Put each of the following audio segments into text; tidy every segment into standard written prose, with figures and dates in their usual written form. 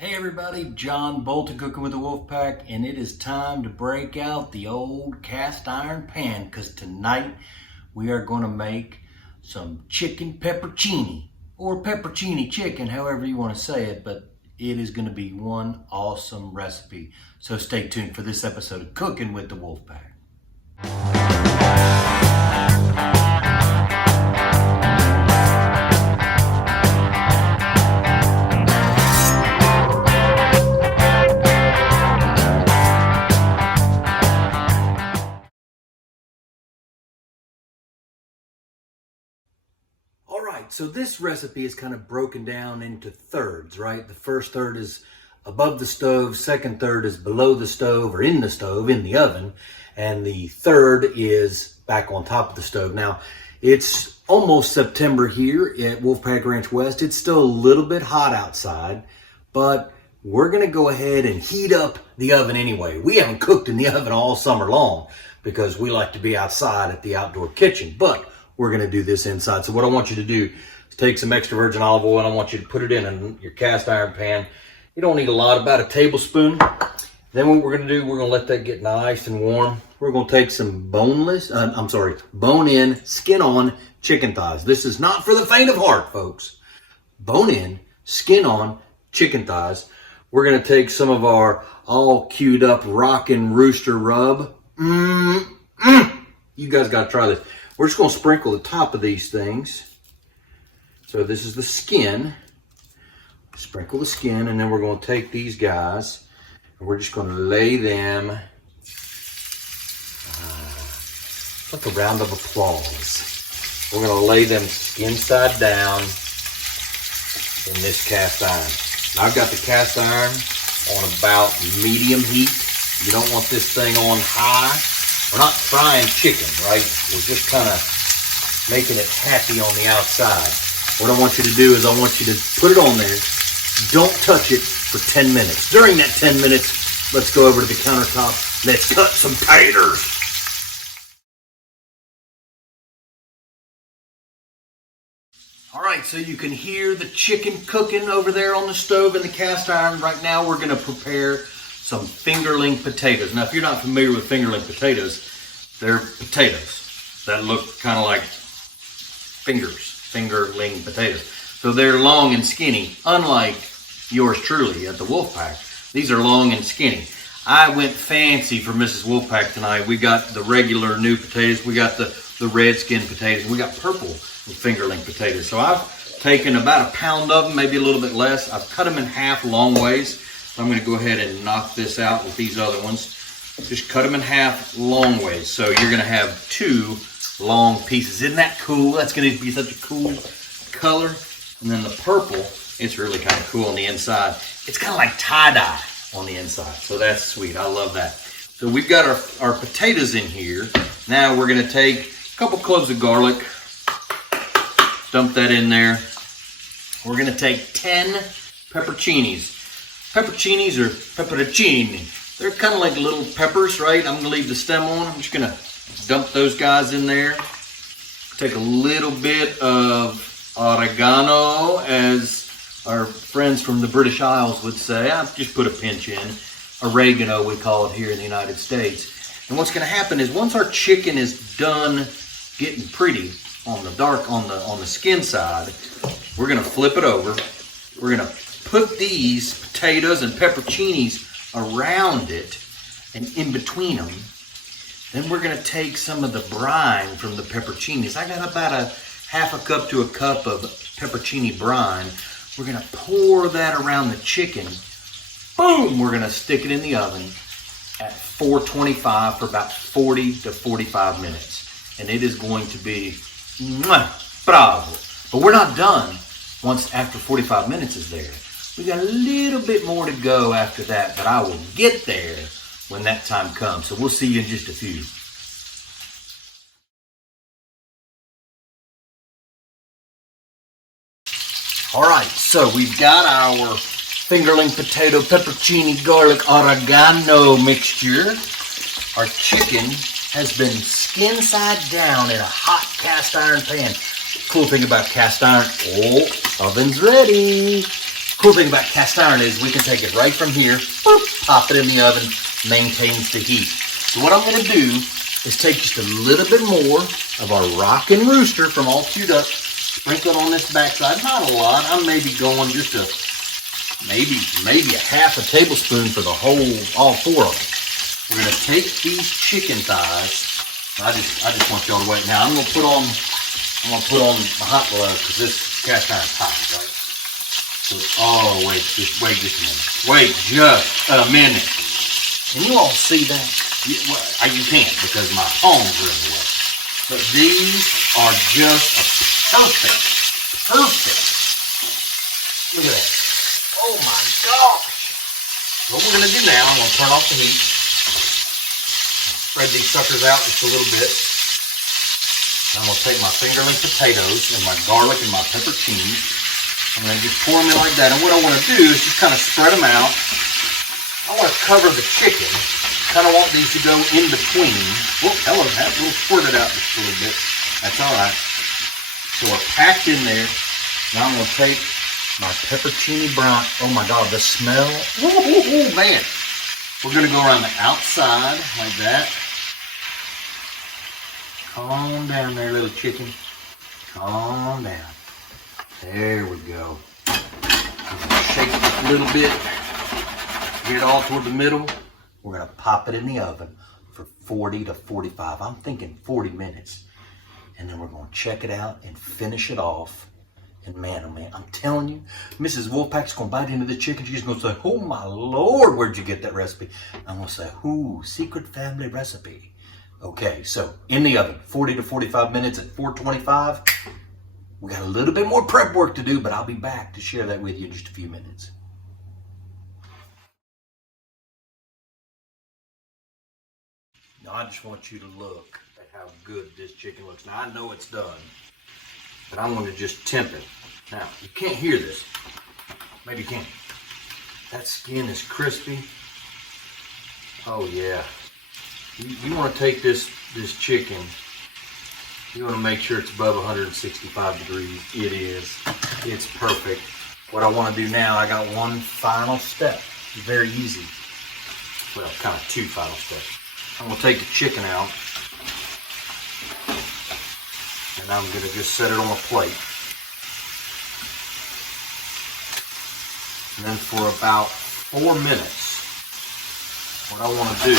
Hey everybody, John Bolton cooking with the Wolfpack, and it is time to break out the old cast iron pan because tonight we are going to make some chicken pepperoncini or pepperoncini chicken, however you want to say it, but it is going to be one awesome recipe. So stay tuned for this episode of Cooking with the Wolfpack. So this recipe is kind of broken down into thirds, right? The first third is above the stove, second third is below the stove or in the stove, in the oven, and the third is back on top of the stove. Now, it's almost September here at Wolfpack Ranch West. It's still a little bit hot outside, but we're gonna go ahead and heat up the oven anyway. We haven't cooked in the oven all summer long because we like to be outside at the outdoor kitchen, but we're going to do this inside. So what I want you to do is take some extra virgin olive oil and I want you to put it in your cast iron pan. You don't need a lot, about a tablespoon. Then what we're going to do, we're going to let that get nice and warm. We're going to take some bone-in, skin-on chicken thighs. This is not for the faint of heart, folks. Bone-in, skin-on chicken thighs. We're going to take some of our all queued up rockin' rooster rub. You guys got to try this. We're just going to sprinkle the top of these things. So this is the skin. Sprinkle the skin, and then we're going to take these guys and we're just going to lay them like a round of applause. We're going to lay them skin side down in this cast iron. Now I've got the cast iron on about medium heat. You don't want this thing on high. We're not frying chicken, right? We're just kind of making it happy on the outside. What I want you to do is I want you to put it on there. Don't touch it for 10 minutes. During that 10 minutes, let's go over to the countertop. Let's cut some taters. All right, so you can hear the chicken cooking over there on the stove in the cast iron. Right now, we're going to prepare some fingerling potatoes. Now, if you're not familiar with fingerling potatoes, they're potatoes that look kind of like fingerling potatoes. So they're long and skinny, unlike yours truly at the Wolfpack. These are long and skinny. I went fancy for Mrs. Wolfpack tonight. We got the regular new potatoes. We got the red skin potatoes. We got purple fingerling potatoes. So I've taken about a pound of them, maybe a little bit less. I've cut them in half long ways. I'm going to go ahead and knock this out with these other ones. Just cut them in half long ways. So you're going to have two long pieces. Isn't that cool? That's going to be such a cool color. And then the purple, it's really kind of cool on the inside. It's kind of like tie-dye on the inside. So that's sweet. I love that. So we've got our potatoes in here. Now we're going to take a couple cloves of garlic. Dump that in there. We're going to take 10 pepperoncinis. Pepperoncinis or pepperoncini, they're kind of like little peppers, right? I'm going to leave the stem on. I'm just going to dump those guys in there. Take a little bit of oregano, as our friends from the British Isles would say. I just put a pinch in. Oregano, we call it here in the United States. And what's going to happen is once our chicken is done getting pretty on the skin side, we're going to flip it over. We're going to put these potatoes and pepperoncinis around it and in between them. Then we're going to take some of the brine from the pepperoncinis. I got about a half a cup to a cup of pepperoncini brine. We're going to pour that around the chicken. Boom! We're going to stick it in the oven at 425 for about 40 to 45 minutes. And it is going to be bravo. But we're not done once after 45 minutes is there. We got a little bit more to go after that, but I will get there when that time comes. So we'll see you in just a few. All right, so we've got our fingerling potato, pepperoncini, garlic, oregano mixture. Our chicken has been skin side down in a hot cast iron pan. Cool thing about cast iron, oven's ready. Cool thing about cast iron is we can take it right from here, boop, pop it in the oven, maintains the heat. So what I'm going to do is take just a little bit more of our Rockin' Rooster from All Queued Up, sprinkle it on this backside. Not a lot. I'm maybe going just maybe a half a tablespoon for the all 4 of them. We're going to take these chicken thighs. I just want y'all to wait. Now I'm going to put on my hot glove because this cast iron's hot, right? So, oh, wait just a minute. Wait just a minute. Can you all see that? You can't because my phone's really wet. But these are just perfect. Look at that. Oh my gosh. What we're going to do now, I'm going to turn off the heat. Spread these suckers out just a little bit. I'm going to take my fingerling potatoes and my garlic and my pepperoncini. I'm going to just pour them in like that. And what I want to do is just kind of spread them out. I want to cover the chicken. Kind of want these to go in between. Well, hello, that little squirted out just a little bit. That's all right. So we're packed in there. Now I'm going to take my pepperoncini brown. Oh my God, the smell. Ooh, man. We're going to go around the outside like that. Calm down there, little chicken. Calm down. There we go. I'm going to shake it just a little bit. Get it all toward the middle. We're going to pop it in the oven for 40 to 45. I'm thinking 40 minutes. And then we're going to check it out and finish it off. And man, oh man, I'm telling you, Mrs. Wolfpack's going to bite into the chicken. She's going to say, oh my Lord, where'd you get that recipe? I'm going to say, ooh, secret family recipe. Okay, so in the oven, 40 to 45 minutes at 425. We got a little bit more prep work to do, but I'll be back to share that with you in just a few minutes. Now, I just want you to look at how good this chicken looks. Now, I know it's done, but I'm going to just temp it. Now, you can't hear this. Maybe you can. That skin is crispy. Oh, yeah. You want to take this chicken. You want to make sure it's above 165 degrees. It is. It's perfect. What I want to do now, I got one final step. It's very easy. Well, kind of two final steps. I'm going to take the chicken out. And I'm going to just set it on a plate. And then for about 4 minutes, what I want to do is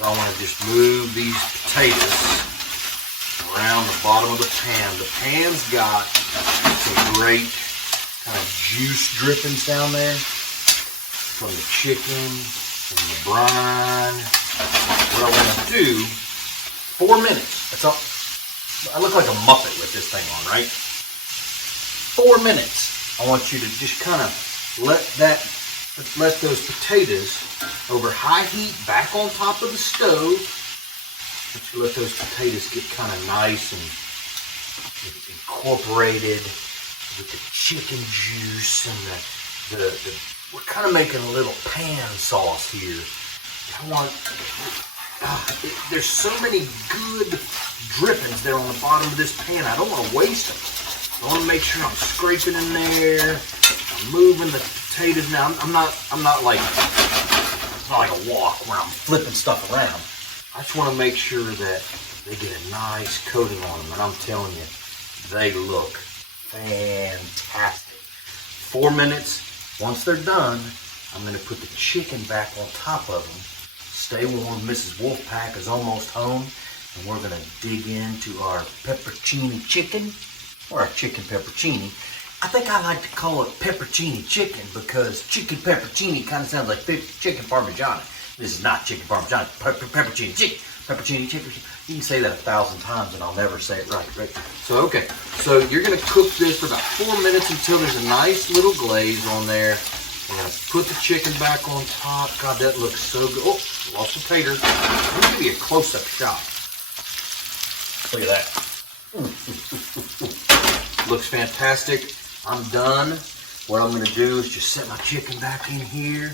I want to just move these potatoes around the bottom of the pan. The pan's got some great kind of juice drippings down there from the chicken and the brine. What I want to do, 4 minutes. That's all. I look like a Muppet with this thing on, right? 4 minutes. I want you to just kind of let those potatoes over high heat back on top of the stove. Let those potatoes get kind of nice and incorporated with the chicken juice and we're kind of making a little pan sauce here. There's so many good drippings there on the bottom of this pan. I don't want to waste them. I want to make sure I'm scraping in there. I'm moving the potatoes. Now I'm not like, it's not like a wok where I'm flipping stuff around. I just want to make sure that they get a nice coating on them. And I'm telling you, they look fantastic. 4 minutes. Once they're done, I'm going to put the chicken back on top of them. Stay warm. Mrs. Wolfpack is almost home. And we're going to dig into our pepperoncini chicken, or our chicken pepperoncini. I think I like to call it pepperoncini chicken because chicken pepperoncini kind of sounds like chicken parmigiana. This is not chicken parmigiana, pepperoncini chicken. Pepperoncini chicken. You can say that 1,000 times and I'll never say it right? So, okay. So you're going to cook this for about 4 minutes until there's a nice little glaze on there. We're going to put the chicken back on top. God, that looks so good. Oh, lost the taters. Let me give you a close-up shot. Look at that. Looks fantastic. I'm done. What I'm going to do is just set my chicken back in here.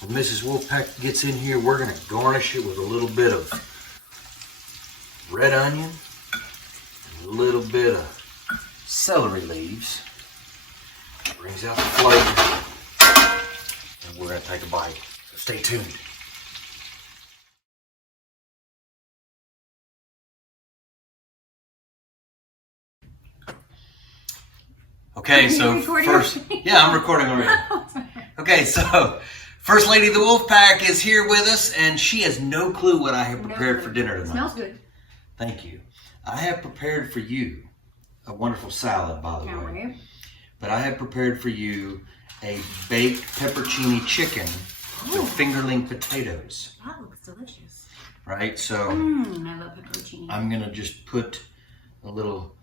When Mrs. Wolfpack gets in here, we're going to garnish it with a little bit of red onion, and a little bit of celery leaves. Brings out the flavor. And we're gonna take a bite. So stay tuned. Okay, so first, yeah, I'm recording already. Okay, so First Lady of the Wolf Pack is here with us, and she has no clue what I have prepared for dinner tonight. It smells good. Thank you. I have prepared for you a wonderful salad, by the way. But I have prepared for you a baked pepperoncini chicken with fingerling potatoes. That looks delicious. Right, so I love pepperoncini. I'm gonna just put a little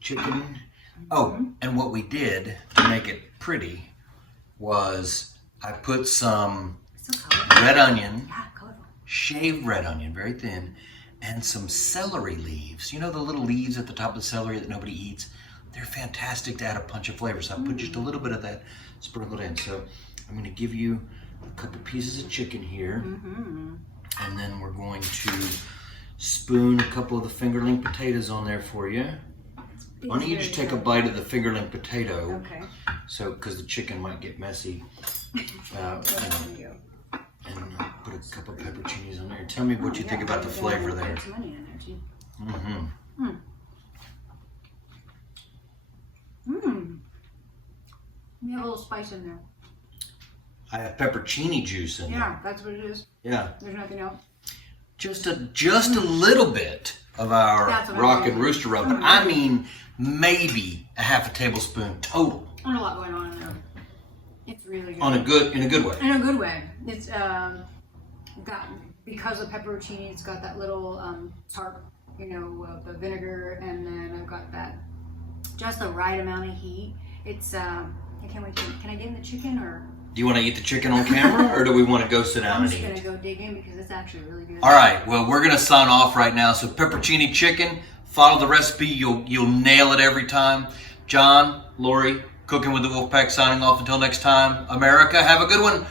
chicken. Oh, and what we did to make it pretty was I put some red onion, shaved red onion, very thin, and some celery leaves. You know the little leaves at the top of the celery that nobody eats? They're fantastic to add a punch of flavor. So I put just a little bit of that sprinkled in. So I'm going to give you a couple pieces of chicken here. And then we're going to spoon a couple of the fingerling potatoes on there for you. Why don't you just take a bite of the fingerling potato? Okay. So, because the chicken might get messy. And put a couple of pepperoncinis on there. Tell me what you think about the flavor there. Some onion in there too. You have a little spice in there. I have pepperoncini juice in there. Yeah, that's what it is. Yeah. There's nothing else. Just a little bit of our rock and rooster rub, but I mean maybe a half a tablespoon total. There's a lot going on in there. It's really good. In a good way. In a good way. It's because of pepperoncini, it's got that little tart, the vinegar, and then I've got that just the right amount of heat. It's I can't wait to eat. Can I get in the chicken or? Do you want to eat the chicken on camera, or do we want to go sit down and eat? I'm just gonna go dig in because it's actually really good. All right. Well, we're gonna sign off right now. So pepperoncini chicken. Follow the recipe. You'll nail it every time. John, Lori, Cooking with the Wolfpack signing off until next time. America, have a good one.